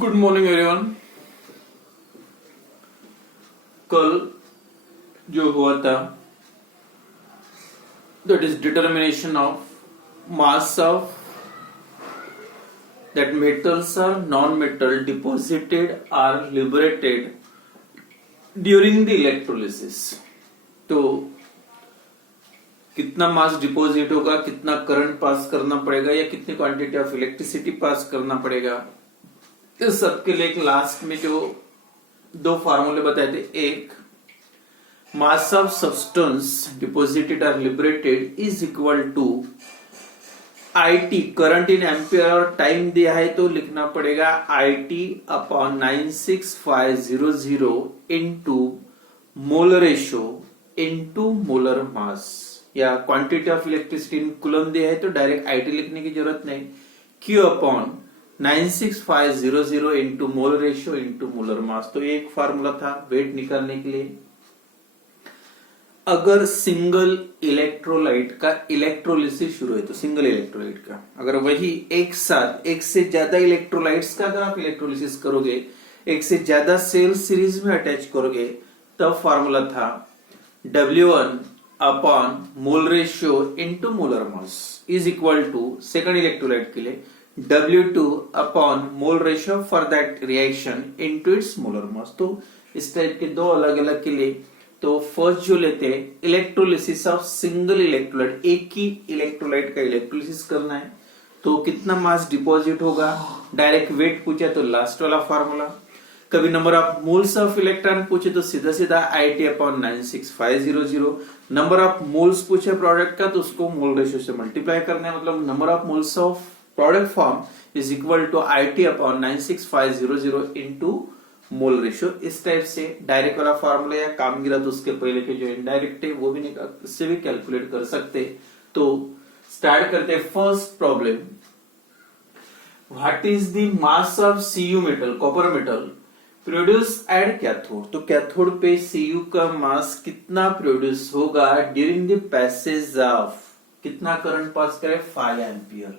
Good morning everyone. कल जो हुआ था that is determination of mass of that metals or non metal deposited or liberated during the electrolysis. तो कितना मास deposit होगा, कितना करंट पास करना पड़ेगा या कितनी क्वांटिटी ऑफ इलेक्ट्रिसिटी पास करना पड़ेगा, इस सब के लिए लास्ट में जो दो फार्मूले बताए थे, एक मास ऑफ सब्सटेंस डिपॉजिटेड और liberated is equal to IT current in ampere और टाइम दिया है तो लिखना पड़ेगा IT upon 96500 into molar ratio into molar mass, या quantity of electricity in coulomb दिया है तो डायरेक्ट IT लिखने की जरूरत नहीं, Q upon 96500 into molar ratio into molar mass. तो एक फार्मूला था वेट निकालने के लिए। अगर सिंगल इलेक्ट्रोलाइट का इलेक्ट्रोलिसिस शुरू है तो सिंगल इलेक्ट्रोलाइट का अगर वही एक साथ एक से ज्यादा इलेक्ट्रोलाइट्स का अगर आप इलेक्ट्रोलिसिस करोगे, एक से ज्यादा सेल सीरीज में अटैच करोगे, तब फार्मूला था W1 upon mole ratio into molar mass is equal to second electrolyte के लिए W2 upon mole ratio for that reaction into its molar mass. तो इस टाइप के दो अलग अलग के लिए तो फर्स्ट जो लेते हैं इलेक्ट्रोलिसिस ऑफ सिंगल इलेक्ट्रोलाइट, एक ही इलेक्ट्रोलाइट का इलेक्ट्रोलिसिस करना है तो कितना मास डिपॉजिट होगा, डायरेक्ट वेट पूछा तो लास्ट वाला फार्मूला। कभी number of moles of electron पूछे तो सीधा सीधा IT upon 96500। Number of moles पूछे प्रोडक्ट का तो उसको मोल रेशियो से मल्टीप्लाई करना है, मतलब number of moles of product form is equal to IT upon 96500 into mole ratio. इस टाइप से डायरेक्ट वाला फार्मूला या काम गिरा तो उसके पहले के जो इनडायरेक्ट है वो भी इससे भी कैलकुलेट कर सकते। तो स्टार्ट करते first problem. What is the mass of Cu metal, copper metal produce at cathode. तो कैथोड पे Cu का मास कितना प्रोड्यूस होगा ड्यूरिंग द पैसेज ऑफ, कितना करंट पास करे 5 ampere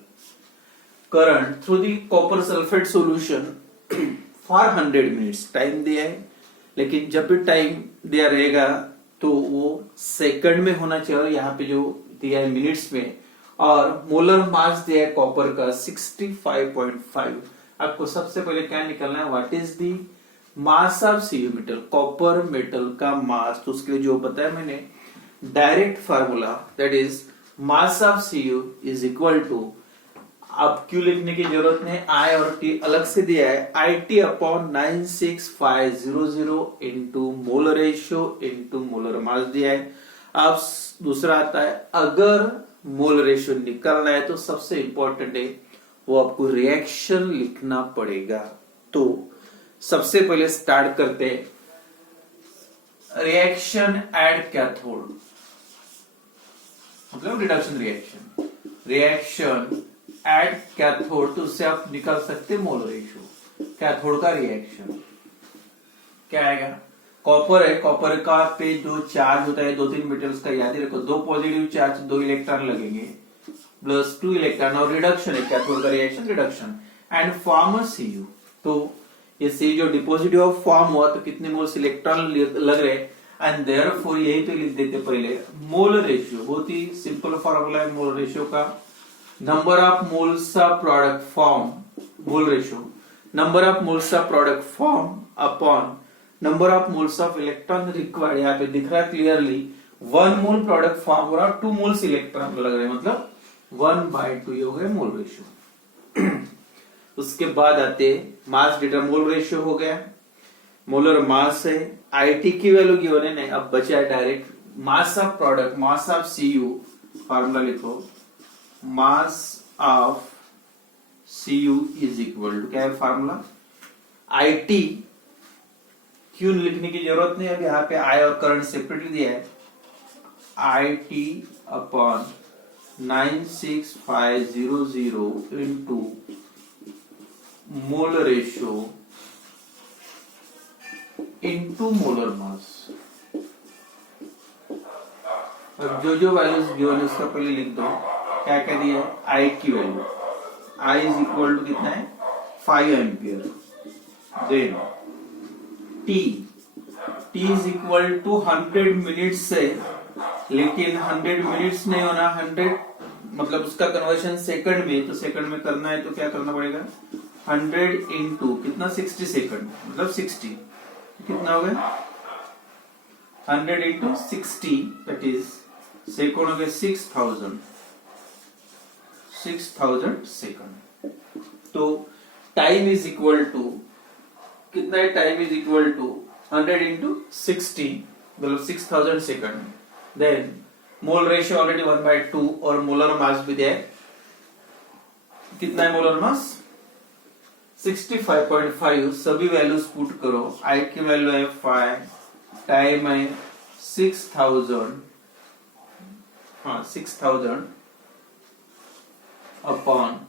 current through the copper sulphate solution for 100 minutes. Time दिया है, लेकिन जब भी टाइम दिया रहेगा तो वो सेकंड में होना चाहिए, और यहाँ पे जो दिया है मिनट्स में, और मोलर मास दिया है कॉपर का 65.5। आपको सबसे पहले क्या निकालना है, what is the mass of Cu metal, copper metal का मास। तो उसके लिए जो बताया मैंने direct formula that is mass of Cu is equal to, अब Q लिखने की जरूरत नहीं, I और T अलग से दिया है, IT upon 96500 into molar ratio into molar मास दिया है। अब दूसरा आता है, अगर मोल रेशियो निकालना है तो सबसे इंपॉर्टेंट है वो आपको रिएक्शन लिखना पड़ेगा। तो सबसे पहले स्टार्ट करते रिएक्शन एट कैथोड, मतलब reduction reaction, reaction at cathode. तो उससे आप निकाल सकते मोल रेशियो, कैथोड का रिएक्शन क्या आएगा, कॉपर है, कॉपर का पे जो चार्ज होता है 2-3 मेटल्स का, याद ही रखो, 2 पॉजिटिव चार्ज 2 इलेक्ट्रॉन लगेंगे प्लस 2 इलेक्ट्रॉन, और रिडक्शन है कैथोड का reaction reduction and form Cu। तो ये Cu जो डिपॉजिट ऑफ फॉर्म हुआ तो कितने मोल्स इलेक्ट्रॉन लग रहे, एंड देयरफॉर यही तो लिख देते पहले मोल रेशियो। बहुत ही सिंपल फॉर्मूला है मोल रेशियो का, number of moles of product form, mole ratio number of moles of product form upon number of moles of electron required. यहाँ पे दिख रहा है क्लियरली 1 मोल प्रोडक्ट फॉर्म हो रहा है, 2 मोल्स इलेक्ट्रॉन लग रहे हैं, मतलब 1/2 ये हो गया मोल रेशियो। उसके बाद आते मास डिटरमिन, मोल रेशियो हो गया, मोलर मास है, IT की वैल्यू गिवन है नहीं, अब बचा है direct mass of product, mass of Cu, formula लिखो, mass of Cu is equal to क्या है फार्मूला, IT, Q लिखने की जरूरत नहीं, अब यहाँ पे I और करंट सेपरेटली दिया है, IT upon 96500 into mole ratio into molar mass. अब जो जो वैल्यूज गिवन है उसका पहले लिख दो, क्या दिया है, I की value I is equal to कितना है 5 ampere, then T is equal to 100 minutes से, लेकिन 100 मिनट्स नहीं होना, 100 मतलब उसका कन्वर्शन सेकंड में, तो सेकंड में करना है तो क्या करना पड़ेगा, 100 इंटू कितना 60 सेकंड मतलब 60, कितना हो गया 100 इंटू 60 दैट इज सेकंड हो गया 6000 सेकंड। तो टाइम इज इक्वल टू कितना है, time is equal to 100 into 60 मतलब 6000 second. Then mole ratio already 1/2 और मोलर मास भी दिया है, कितना है मोलर मास 65.5। सभी वैल्यूज पुट करो, आई की वैल्यू है 5, टाइम है 6000, हाँ 6000 अपॉन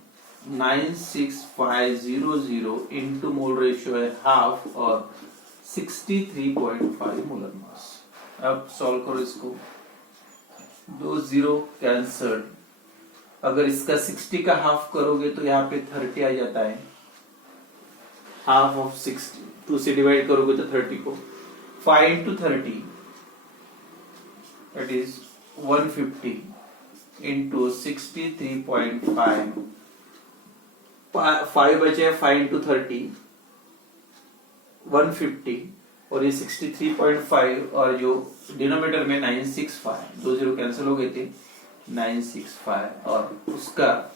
96500 इंटू मोल रेशियो है हाफ और 63.5 मोलर मास। अब सॉल्व करो इसको, 2 0 कैंसल्ड, अगर इसका 60 का हाफ करोगे तो यहाँ पे 30 आ जाता है, हाफ ऑफ 60, 2 से डिवाइड करोगे तो 30 को, 5 इंटू 30 दैट इज 150 इंटू 63.5, 5 बचे 5 इंटू 30 150 और ये 63.5 और जो डिनोमिनेटर में 965, 2 0 कैंसिल हो गए थे 965, और उसका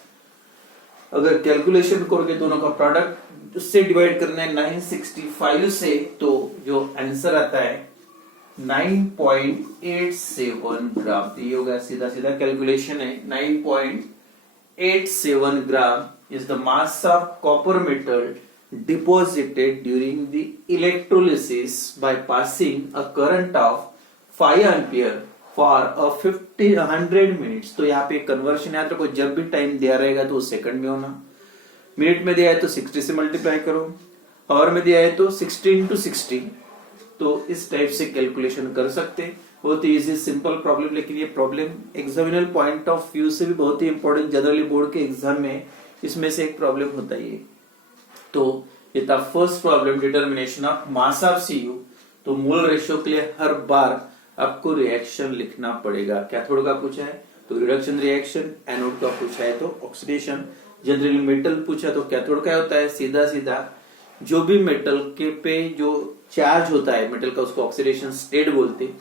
अगर कैलकुलेशन करोगे दोनों का प्रोडक्ट उससे डिवाइड करना है 965 से, तो जो आंसर आता है 9.87 ग्राम। तो ये होगा सीधा सीधा कैलकुलेशन है, 9.87 ग्राम is the mass of copper metal deposited during the electrolysis by passing a current of 5 ampere for a 100 minutes। तो यहाँ पे कन्वर्शन याद रखो, जब भी टाइम दिया रहेगा तो सेकंड में होना, मिनट में दिया है तो 60 से मल्टीप्लाई करो, आवर में दिया है तो 60 इंटू 60। तो इस टाइप से कैलकुलेशन कर सकते हैं, बहुत ही इजी सिंपल प्रॉब्लम। लेकिन ये problem examiner point of view से भी बहुत ही इंपॉर्टेंट, जनरली बोर्ड के एग्जाम में इसमें से एक प्रॉब्लम होता है। तो ये था first problem, determination of mass of CU. तो मोल रेशियो के लिए हर बार आपको रिएक्शन लिखना पड़ेगा। कैथोड का पूछा है तो रिडक्शन रिएक्शन, एनोड का पूछा है तो ऑक्सीडेशन, जनरली मेटल पूछा तो कैथोड का होता है। सीधा सीधा जो भी मेटल के पे जो चार्ज होता है मेटल का, उसको ऑक्सीडेशन स्टेट बोलते।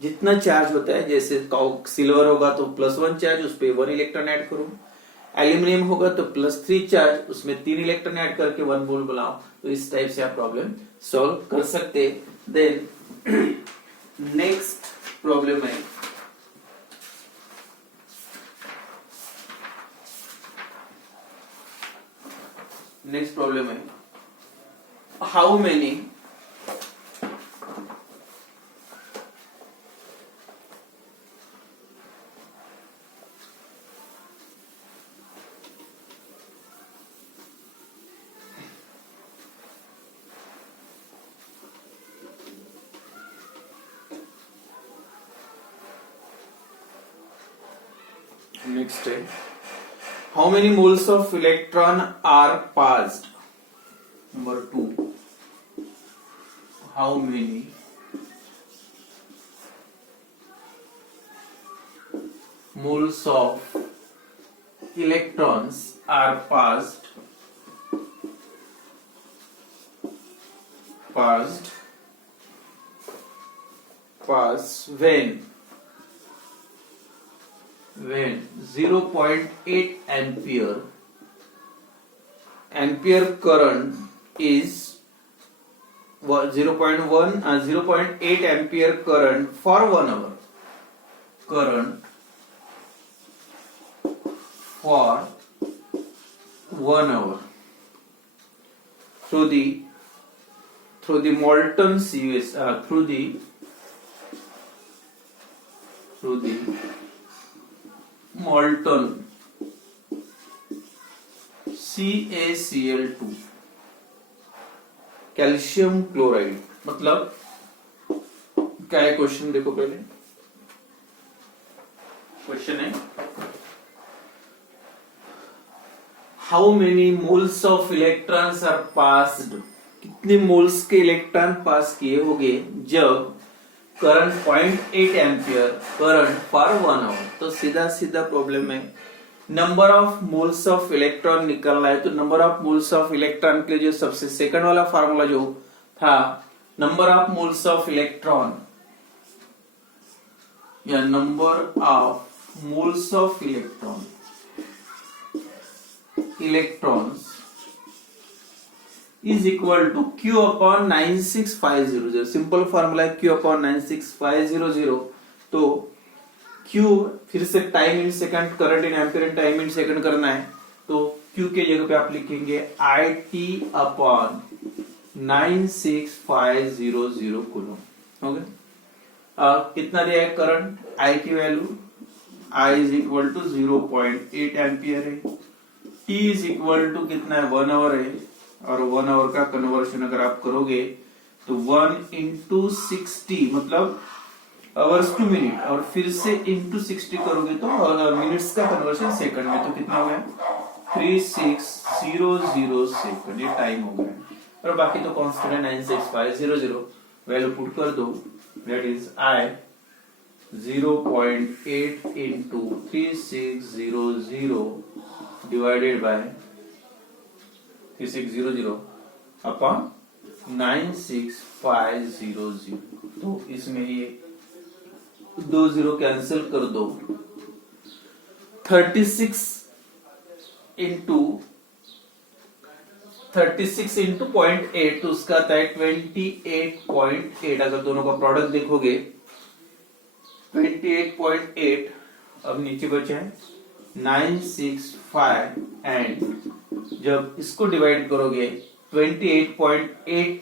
जितना चार्ज होता है, जैसे सिल्वर होगा तो +1 चार्ज, उस पर 1 इलेक्ट्रॉन ऐड करो। एल्यूमिनियम होगा तो +3 चार्ज, उसमें 3 इलेक्ट्रॉन ऐड करके 1 मोल बनाओ। तो इस टाइप से आप प्रॉब्लम सॉल्व कर सकते। देन नेक्स्ट प्रॉब्लम है हाउ मेनी next है how many moles of electron are passed, number 2, how many moles of electrons are passed when 0.8 ampere current is 0.8 ampere current for 1 hour, current for 1 hour through the molten CuS, through the molten CaCl2 calcium chloride. मतलब क्या है question, देखो पहले question है how many moles of electrons are passed कितने moles के electron pass किए होंगे जब करंट 0.8 एम्पियर करंट पर 1 आवर। तो सीधा सीधा प्रॉब्लम है, number of moles of electron निकलना है। तो number of moles of electron के लिए जो सबसे सेकंड वाला फार्मूला जो था, number of moles of electron या number of moles of electrons is equal to Q upon 96500। Simple formula है Q upon 96500। तो Q फिर से time in second, current in ampere, time in second करना है। तो Q के जगह पे आप लिखेंगे IT अपॉन 96500 कूलम। हो गया। कितना दिया है करंट, I की value I is equal to 0.8 ampere है। T इज इक्वल टू कितना है 1 आवर है, और 1 आवर का कन्वर्शन अगर आप करोगे तो 1 इंटू 60 मतलब आवर्स टू मिनट, और फिर से इंटू 60 करोगे तो मिनट्स का कन्वर्शन सेकंड में। तो कितना हो गया 3600 सेकंड, ये टाइम हो गया। और बाकी तो कांस्टेंट है 96500, वैल्यू पुट कर दो, that is I 0.8 into 3600 divided by 3600 upon 96500। तो इसमें ये 2 जीरो कैंसिल कर दो, 36 इंटू 0.8 तो उसका आता है 28.8। अगर दोनों का प्रोडक्ट देखोगे 28.8, अब नीचे बचा है 965, एंड जब इसको डिवाइड करोगे 28.8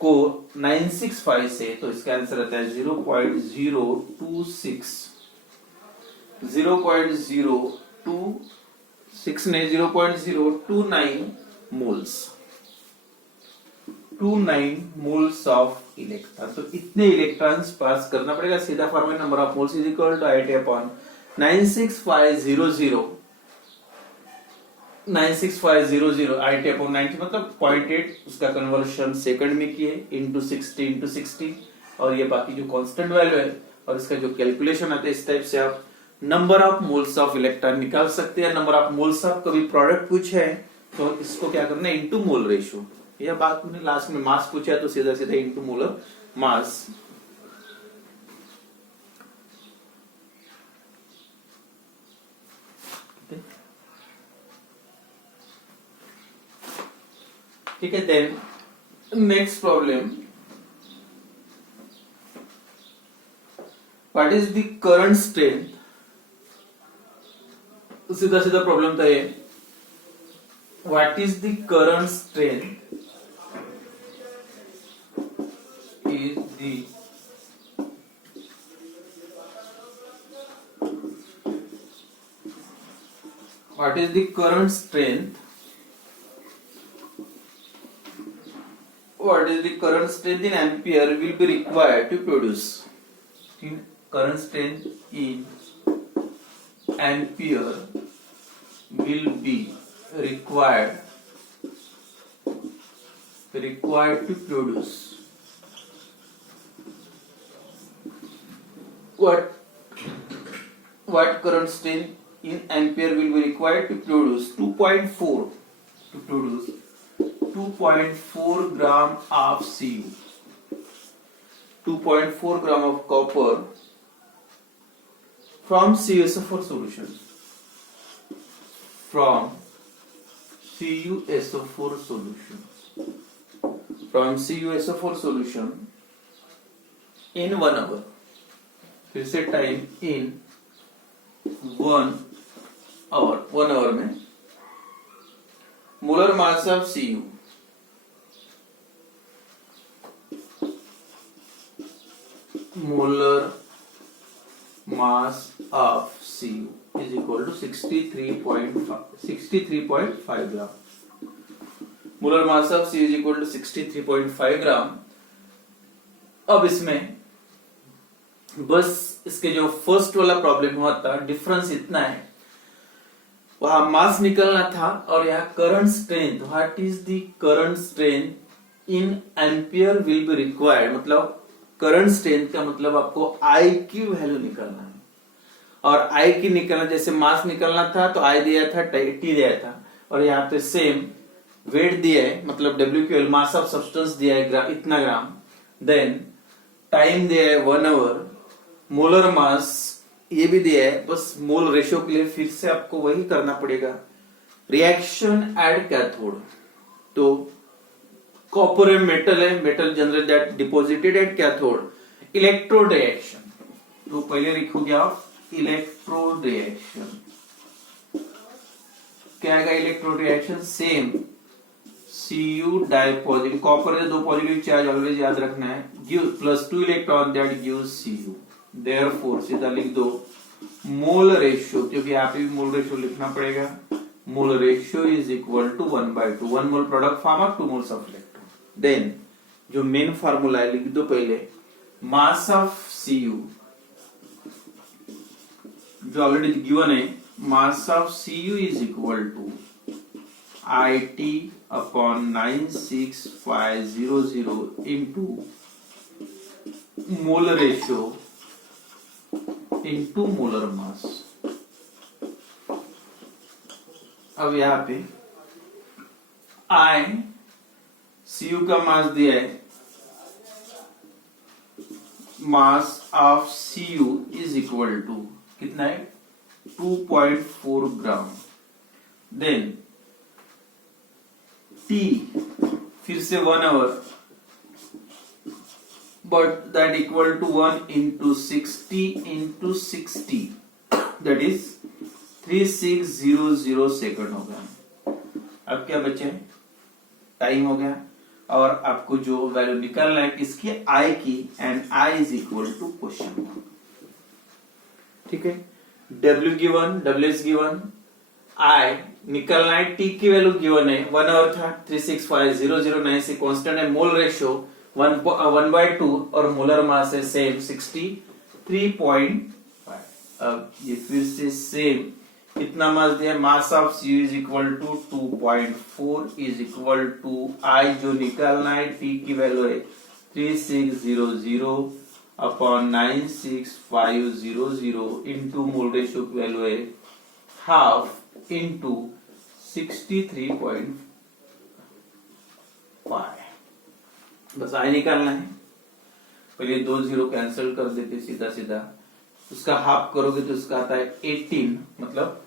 को 965 से, तो इसका आंसर आता है 0.026 नहीं 0.029 मोल्स, 29 मोल्स ऑफ इलेक्ट्रॉन। तो इतने इलेक्ट्रॉन्स पास करना पड़ेगा। सीधा formula number of moles is equal to IT upon 96500 IT upon 90 मतलब 0.8, उसका कन्वर्शन सेकंड में किए इंटू 60 और ये बाकी जो कांस्टेंट वैल्यू है, और इसका जो कैलकुलेशन आता है, इस टाइप से आप number of moles of electron निकाल सकते हैं। नंबर ऑफ मोल्स ऑफ कभी प्रोडक्ट पूछे है तो इसको क्या करना है इंटू मोल रेशियो। यह बात मैंने लास्ट में मास पूछा है तो सीधा सीधा इंटू मोलर मास। ठीक है, then next problem, what is the current strength. सीधा सीधा प्रॉब्लम था ये, what is the current strength is the what is the current strength in ampere will be required to produce, current strength in ampere will be required to produce what current strength in ampere will be required to produce 2.4 gram of Cu, 2.4 gram of copper from CuSO4 solution, in 1 hour। फिर से time in 1 our में molar mass of Cu is equal to 63.5 gram. Molar mass of Cu is equal to 63.5 ग्राम। अब इसमें बस इसके जो first वाला problem हुआ था, डिफरेंस इतना है, वहां मास निकलना था और यहाँ current strength, what is the current strength in ampere will be required, मतलब करंट स्ट्रेंथ का मतलब आपको आई की वैल्यू निकालना है। और आई की निकालना, जैसे मास निकालना था तो आई दिया था, टी दिया था, और यहाँ पे सेम वेट दिया है, मतलब W Q L mass of substance दिया है इतना ग्राम, देन टाइम दिया है 1 आवर, मोलर मास ये भी दिया है। बस मोल रेशियो के लिए फिर से आपको वही करना पड़ेगा। रिएक्शन एट कैथोड, तो कॉपर मेटल है, metal general that deposited at cathode, electrode reaction, तो पहले लिखोगे आप इलेक्ट्रोड रिएक्शन। क्या आएगा electrode reaction? Same Cu di positive, copper है 2 पॉजिटिव चार्ज, ऑलवेज याद रखना है, give +2 electron that gives Cu, therefore सीधा लिख दो मोल रेशियो, क्योंकि यहाँ पे भी मोल रेशियो लिखना पड़ेगा। Mole ratio is equal to 1/2, 1 mole product former, 2 moles of electron. Then जो मेन फार्मूला है लिख दो पहले, मास ऑफ Cu जो ऑलरेडी गिवन है, mass of Cu is equal to IT upon 96500 into mole ratio into molar mass. अब यहां पे I Cu का मास दिया है, mass of Cu is equal to कितना है 2.4 ग्राम। देन T फिर से 1 hour, but that equal to 1 into 60 that is 3600 second हो गया। अब क्या बचे? टाइम हो गया, और आपको जो वैल्यू निकालना है किसकी? आई की, and I is equal to question. ठीक है, W given, W S given, I निकलना है, टी की वैल्यू गिवन है 1 आवर था, 365009 कांस्टेंट है, मोल रेशियो 1/2 और मोलर मास है सेम 63.5। अब ये फिर से सेम कितना मास दिया? Mass of Cu is equal to 2.4 is equal to I जो निकालना है, टी की वैल्यू है 3600 अपॉन 96500 इंटू मोल रेशियो की वैल्यू है हाफ इंटू 63.5। बस आई निकालना है। पहले 2 0 कैंसिल कर देते सीधा सीधा, उसका हाफ करोगे तो उसका आता है 18, मतलब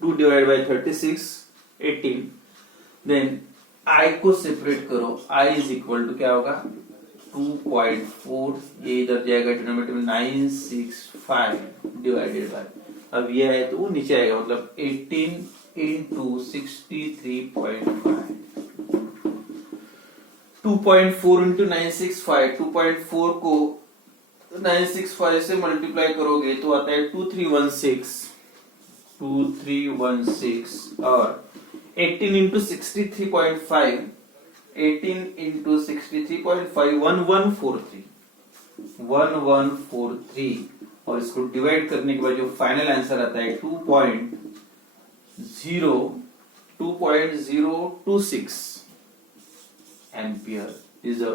2 डिवाइड बाई 36 18। देन आई को सेपरेट करो, आई इज इक्वल टू क्या होगा 2.4, ये इधर जाएगा डिनोमिनेटर में 965 डिवाइडेड बाय, अब ये है तो वो नीचे आएगा, मतलब 18 इंटू 63.5, 2.4 इंटू 965, 2.4 को 965 से मल्टीप्लाई करोगे तो आता है 2316 और 18 इंटू 63.5, 18 इंटू 63.5 1143 और इसको डिवाइड करने के बाद जो फाइनल आंसर आता है 2.026 ampere is a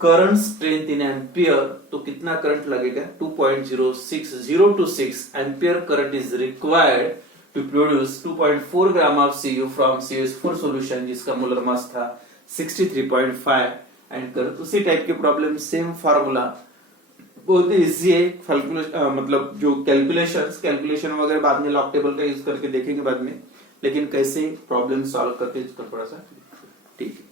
current strength in ampere. तो कितना करंट लगेगा? 2.06026 ampere current is required to produce 2.4 gram of Cu from CuS4 solution जिसका मोलर मास था 63.5 एंड करंट। उसी टाइप के प्रॉब्लम, सेम फार्मूला, बहुत इजी है। मतलब जो कैलकुलेशन वगैरह बाद में लॉग टेबल का यूज करके देखेंगे बाद में, लेकिन कैसे प्रॉब्लम सॉल्व करते हैं इसका थोड़ा सा ठीक है।